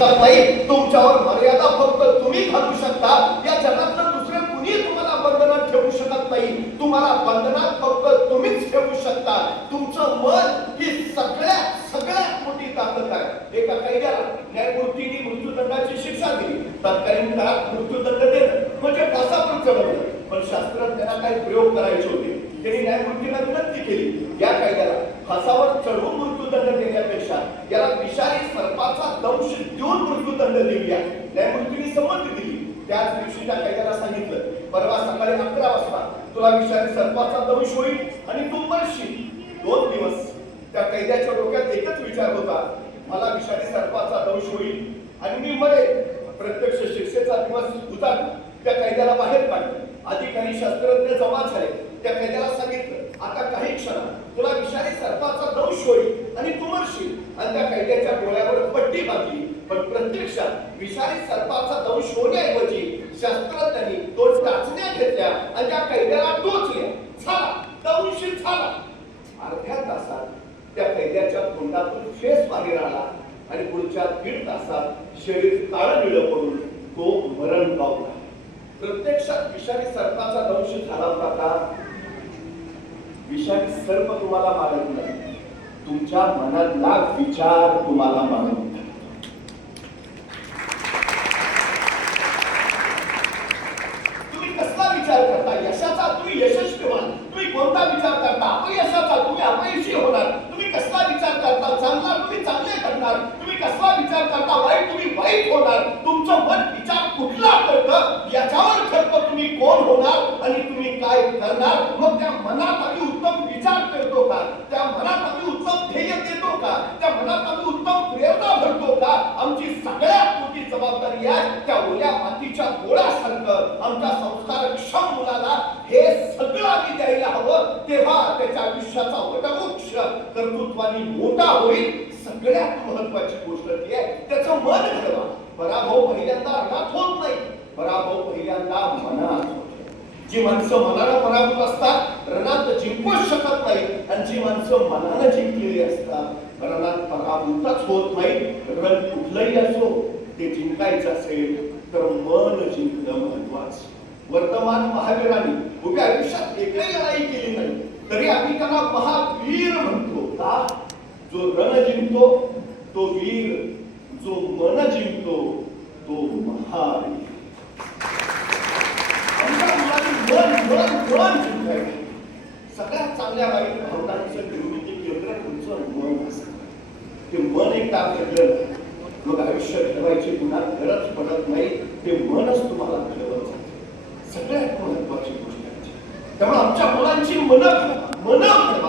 नाही, तुमच्यावर मर्यादा फक्त तुम्ही घालू शकता. या जगातलं दुसरं कुणी तुम्हाला बंधनात ठेवू शकत नाही. तुम्हाला बंधनात फक्त तुम्हीच ठेवू शकता. तुमचं मन ही सगळ्यात मोठी ताकद आहे. एका कैद्याला न्यायमूर्तीने मृत्यूदंडाची शिक्षा दिली. तत्कालीन काळात मृत्यूदंड देणं म्हणजे फासावर चढवणं. पण शास्त्रज्ञांना काही प्रयोग करायचे होते. त्यांनी न्यायमूर्तीला विनंती केली, या कायद्याला फासावर चढवून मृत्यूदंड देण्यापेक्षा याला विषारी सर्पाचा दंश देऊन मृत्यूदंड देऊया. न्यायमूर्तीने संमती दिली. त्याच दिवशी त्या कैद्याला सांगितलं, परवा सकाळी 11 वाजता तुला विषारी सर्पाचा दंश होईल आणि तू मरशील. 2 दिवस त्या कैद्याच्या डोक्यात एकच विचार होता, मला विषारी सर्पाचा दंश होईल आणि मी मरेल. प्रत्यक्ष शिक्षेचा दिवस उजाडला. त्या कैद्याला बाहेर काढलं. अधिकारी शास्त्रज्ञ जमा झाले. त्या कैद्याला सांगितलं, आता काही क्षणात तुला विषारी सर्पाचा दंश होईल आणि तू मरशील. आणि त्या कैद्याच्या डोळ्यावर पट्टी बांधली. पण प्रत्यक्षात विषारी सर्पाचा दंश होण्याऐवजी शास्त्रज्ञांनी 2 टाचण्या घेतल्या आणि त्या कैद्याला टोचल्या. झाला, दंश झाला. अर्ध्या तासात त्या कैद्याच्या तोंडातून फेस बाहेर आला आणि पुढच्या 1.5 तासात शरीर काळं-निळं पडून तो मरण पावला. प्रत्यक्षात विषारी सर्पाचा दंश झाला होता का? विषारी सर्प तुम्हाला मारत नाही, तुमच्या मनातला विचार तुम्हाला मारत नाही. तुम्ही कसला विचार करता? यशाचा तुम्ही यशस्वी व्हाल. तुम्ही कोणता विचार करता? अपयशाचा तुम्ही अपयशी होणार. तुम्ही कसला विचार करता? चांगला तुम्ही चांगले करणार. तुम्ही कसला विचार करता? वाईट तुम्ही वाईट होणार. तुमचं मन विचार कुठला करतं याच्यावर ठरतं तुम्ही कोण होणार आणि तुम्ही काय करणार. मग त्या मनात आम्ही उत्तम विचार करतो का? त्या मनात आम्ही उत्तम ध्येय देतो का? त्या मनात आम्ही उत्तम प्रेरणा भरतो का? आमची सगळ्यात मोठी जबाबदारी आहे त्या ओल्या मातीच्या गोळ्यासारखं आमच्या संस्कारक्षम मुलाला हे सगळं आम्ही द्यायला हवं. तेव्हा त्याच्या आयुष्याचा वटवृक्ष कर्तृत्वाने मोठा होईल. सगळ्यात महत्वाची गोष्ट ती आहे त्याचं मन घडवा. पराभव पहिल्यांदा रणात होत नाही, पराभव पहिल्यांदा मनात होतो. जी माणसं मनाला पराभूत असतात रणात जिंकूच शकत नाही, आणि जी माणसं मनाला जिंकलेली असतात रणात पराभूतच होत नाही. रण कुठलंही असो ते जिंकायचं असेल तर मन जिंकणं महत्वाचं. वर्तमान महावीरांनी उभ्या आयुष्यात एकही लढाई केली नाही, तरी आम्ही त्यांना महावीर म्हणतो का? जो रण जिंकतो तो वीर, जो मन जिंकतो तो महावीर. आमच्या मन जिंकायचं. सगळ्यात चांगल्या वाईट भावनांचं निर्मिती केंद्र तुमचं मन असतं. ते मन एकदा घडलं मग आयुष्य घडवायची पुन्हा गरज पडत नाही. ते मनच तुम्हाला घडवत जातं. सगळ्यात महत्वाची गोष्ट आहे. त्यामुळे आमच्या मुलांची मन घडवा.